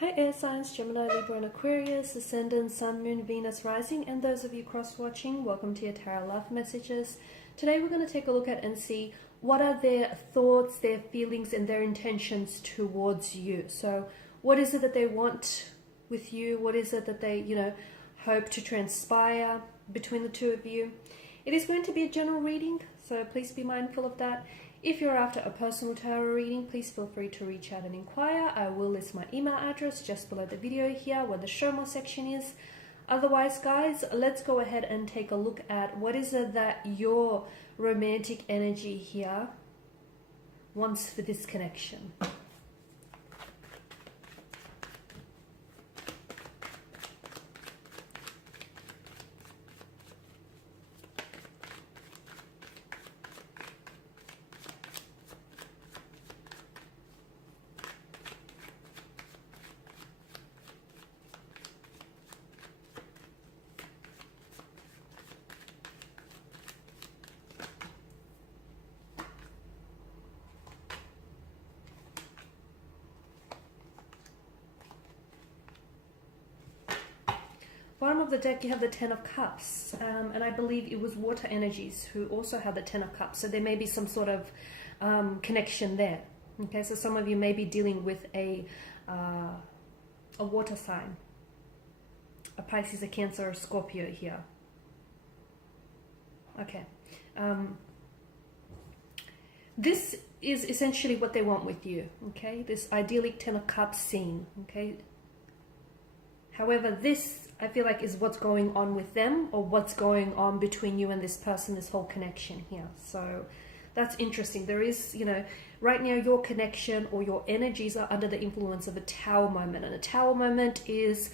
Hi air signs, Gemini, Libra and Aquarius, Ascendant, Sun, Moon, Venus, Rising, and those of you cross-watching, welcome to your Tarot Love Messages. Today we're going to take a look at and see what are their thoughts, their feelings, and their intentions towards you. So what is it that they want with you? What is it that they, hope to transpire between the two of you? It is going to be a general reading, so please be mindful of that. If you're after a personal tarot reading, please feel free to reach out and inquire. I will list my email address just below the video here where the show more section is. Otherwise, guys, let's go ahead and take a look at what is it that your romantic energy here wants for this connection. Bottom of the deck, you have the Ten of Cups, and I believe it was water energies who also had the Ten of Cups, so there may be some sort of connection there. Okay, so some of you may be dealing with a water sign, a Pisces, a Cancer, or Scorpio here. Okay, this is essentially what they want with you. Okay, this idyllic Ten of Cups scene. Okay, however, this I feel like is what's going on with them, or what's going on between you and this person, this whole connection here. So that's interesting. There is, right now your connection or your energies are under the influence of a Tower moment. And a Tower moment is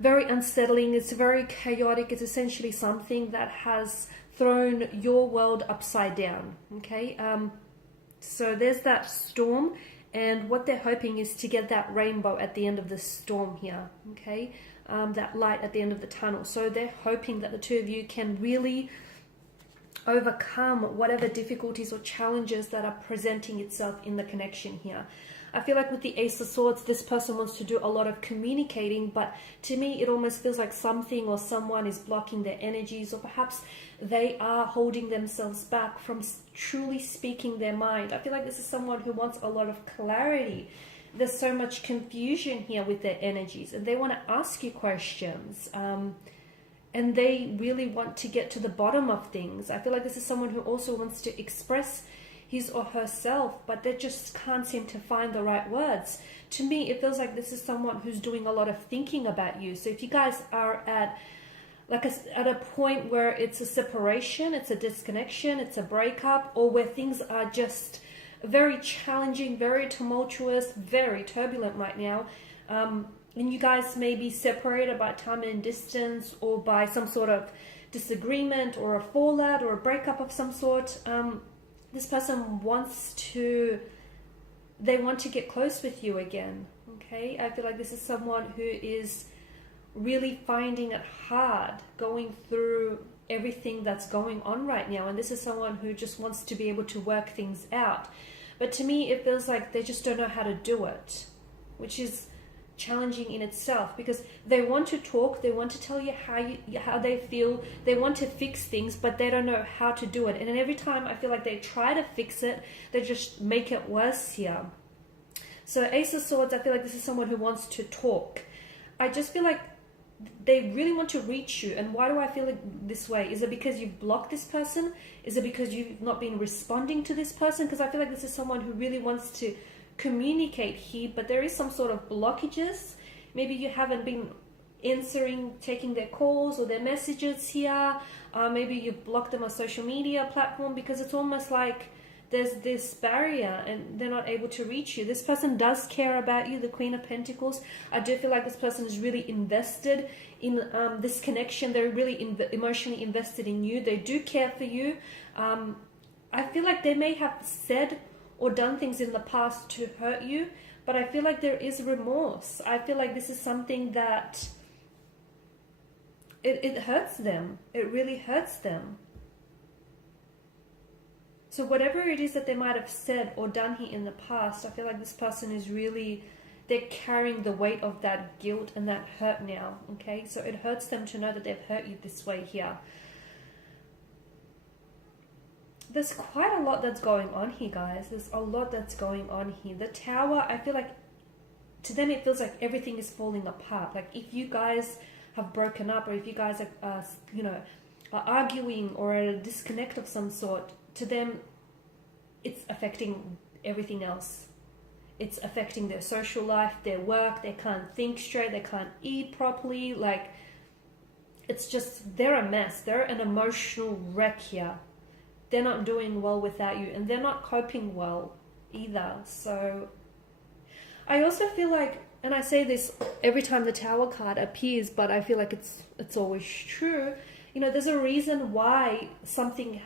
very unsettling. It's very chaotic. It's essentially something that has thrown your world upside down. Okay. So there's that storm. And what they're hoping is to get that rainbow at the end of the storm here. Okay. That light at the end of the tunnel. So they're hoping that the two of you can really overcome whatever difficulties or challenges that are presenting itself in the connection here. I feel like with the Ace of Swords, this person wants to do a lot of communicating, but to me it almost feels like something or someone is blocking their energies, or perhaps they are holding themselves back from truly speaking their mind. I feel like this is someone who wants a lot of clarity. There's so much confusion here with their energies, and they want to ask you questions, and they really want to get to the bottom of things. I feel like this is someone who also wants to express his or herself, but they just can't seem to find the right words. To me, it feels like this is someone who's doing a lot of thinking about you. So if you guys are at a point where it's a separation, it's a disconnection, it's a breakup, or where things are just very challenging, very tumultuous, very turbulent right now, and you guys may be separated by time and distance, or by some sort of disagreement or a fallout or a breakup of some sort. This person wants to get close with you again. Okay, I feel like this is someone who is really finding it hard going through everything that's going on right now, and this is someone who just wants to be able to work things out. But to me, it feels like they just don't know how to do it, which is challenging in itself, because they want to talk, they want to tell you how they feel, they want to fix things, but they don't know how to do it. And then every time I feel like they try to fix it, they just make it worse here. So Ace of Swords, I feel like this is someone who wants to talk. I just feel like they really want to reach you. And why do I feel like this way? Is it because you've blocked this person? Is it because you've not been responding to this person? Because I feel like this is someone who really wants to communicate here, but there is some sort of blockages. Maybe you haven't been answering, taking their calls or their messages here. Maybe you blocked them on social media platform, because it's almost like there's this barrier and they're not able to reach you. This person does care about you, the Queen of Pentacles. I do feel like this person is really invested in this connection. They're really emotionally invested in you. They do care for you. I feel like they may have said or done things in the past to hurt you, but I feel like there is remorse. I feel like this is something that it hurts them. It really hurts them. So whatever it is that they might have said or done here in the past, I feel like this person is really, they're carrying the weight of that guilt and that hurt now, okay? So it hurts them to know that they've hurt you this way here. There's quite a lot that's going on here, guys. There's a lot that's going on here. The Tower, I feel like, to them it feels like everything is falling apart. Like if you guys have broken up, or if you guys are, are arguing or at a disconnect of some sort, to them it's affecting everything else. It's affecting their social life, their work. They can't think straight. They can't eat properly. Like, it's just, they're a mess. They're an emotional wreck here. They're not doing well without you, and they're not coping well either. So I also feel like, and I say this every time the Tower card appears, but I feel like it's always true. There's a reason why something,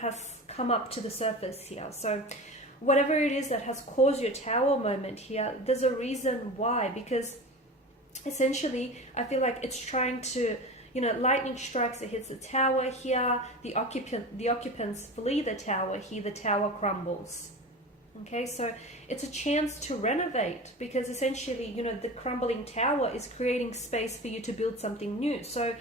has come up to the surface here. So whatever it is that has caused your Tower moment here, there's a reason why, because essentially I feel like it's trying to, lightning strikes, it hits the Tower here, the occupants flee the Tower here, the Tower crumbles. Okay, so it's a chance to renovate, because essentially, the crumbling Tower is creating space for you to build something new. So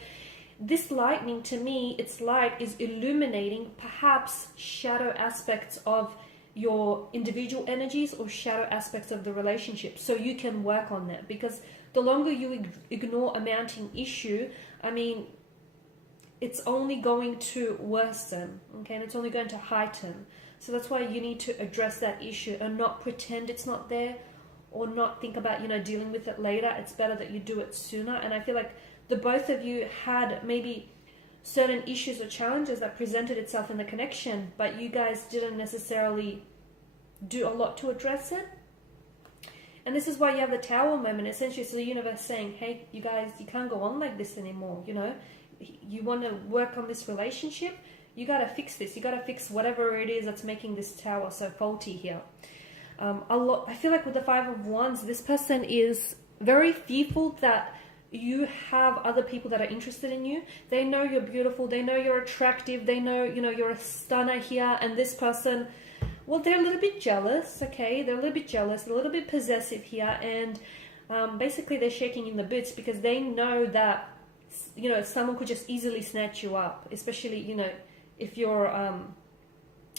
this lightning, to me, its light is illuminating perhaps shadow aspects of your individual energies or shadow aspects of the relationship, so you can work on that. Because the longer you ignore a mounting issue, it's only going to worsen, okay, and it's only going to heighten. So that's why you need to address that issue and not pretend it's not there, or not think about, dealing with it later. It's better that you do it sooner. And I feel like the both of you had maybe certain issues or challenges that presented itself in the connection, but you guys didn't necessarily do a lot to address it. And this is why you have the Tower moment, essentially. So the universe saying, hey, you guys, you can't go on like this anymore. You want to work on this relationship, you got to fix this. You got to fix whatever it is that's making this Tower so faulty here. I feel like with the Five of Wands, this person is very fearful that you have other people that are interested in you. They know you're beautiful. They know you're attractive. They know, you're a stunner here. And this person, well, they're a little bit jealous, okay? They're a little bit jealous, a little bit possessive here. And basically they're shaking in the boots, because they know that, someone could just easily snatch you up, especially, if you're,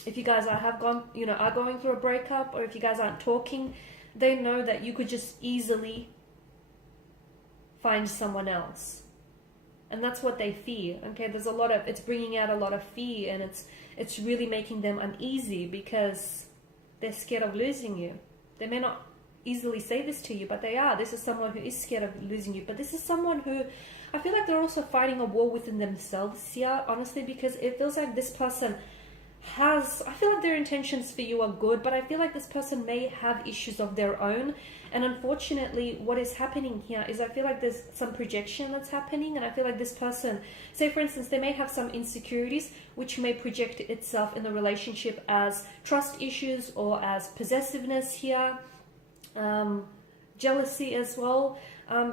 if you guys are going through a breakup, or if you guys aren't talking, they know that you could just easily find someone else. And that's what they fear, okay? It's bringing out a lot of fear, and it's really making them uneasy, because they're scared of losing you. They may not easily say this to you, but they are. This is someone who is scared of losing you, but this is someone who, I feel like they're also fighting a war within themselves here, honestly, because it feels like this person I feel like their intentions for you are good, but I feel like this person may have issues of their own. And unfortunately, what is happening here is, I feel like there's some projection that's happening, and I feel like this person, say for instance, they may have some insecurities which may project itself in the relationship as trust issues, or as possessiveness here, jealousy as well.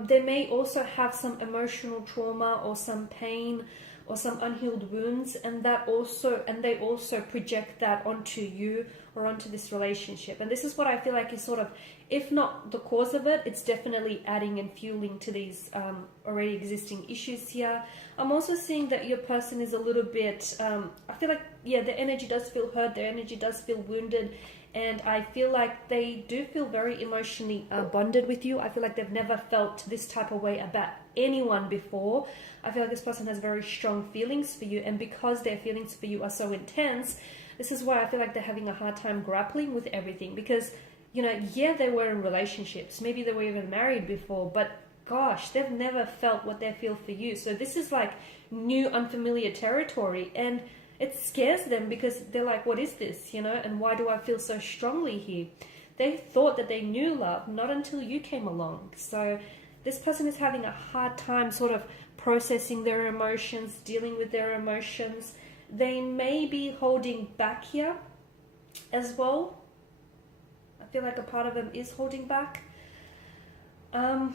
They may also have some emotional trauma, or some pain, or some unhealed wounds, and they also project that onto you, or onto this relationship. And this is what I feel like is sort of, if not the cause of it, it's definitely adding and fueling to these already existing issues here. I'm also seeing that your person is a little bit, I feel like, yeah, their energy does feel hurt, their energy does feel wounded, and I feel like they do feel very emotionally bonded with you. I feel like they've never felt this type of way about anyone before. I feel like this person has very strong feelings for you, and because their feelings for you are so intense, this is why I feel like they're having a hard time grappling with everything. Because, yeah, they were in relationships, maybe they were even married before, but gosh, they've never felt what they feel for you. So this is like new, unfamiliar territory, and it scares them, because they're like, what is this, and why do I feel so strongly here? They thought that they knew love, not until you came along. So this person is having a hard time sort of processing their emotions, dealing with their emotions. They may be holding back here as well. I feel like a part of them is holding back. I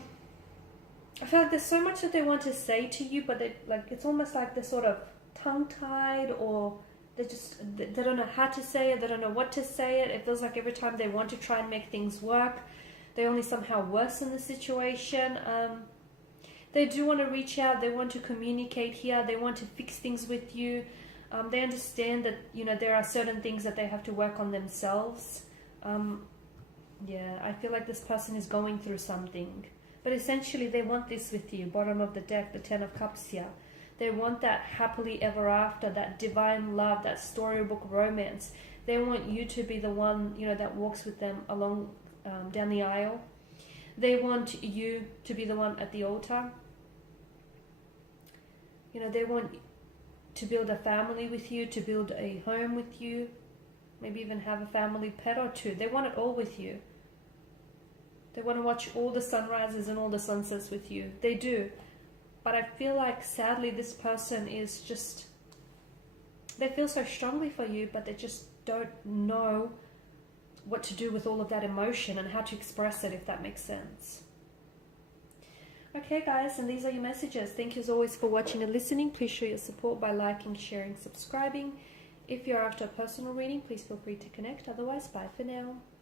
feel like there's so much that they want to say to you, but it's almost like they're sort of tongue-tied, or they don't know how to say it, they don't know what to say it. It feels like every time they want to try and make things work, they only somehow worsen the situation. They do want to reach out, they want to communicate here, they want to fix things with you. They understand that, you know, there are certain things that they have to work on themselves. Yeah, I feel like this person is going through something. But essentially they want this with you. Bottom of the deck, the Ten of Cups here. They want that happily ever after, that divine love, that storybook romance. They want you to be the one, you know, that walks with them along down the aisle. They want you to be the one at the altar. You know, they want to build a family with you, to build a home with you, maybe even have a family pet or two. They want it all with you. They want to watch all the sunrises and all the sunsets with you. They do. But I feel like, sadly, this person is just... They feel so strongly for you, but they just don't know what to do with all of that emotion and how to express it, if that makes sense. Okay, guys, and these are your messages. Thank you as always for watching and listening. Please show your support by liking, sharing, subscribing. If you're after a personal reading, please feel free to connect. Otherwise, bye for now.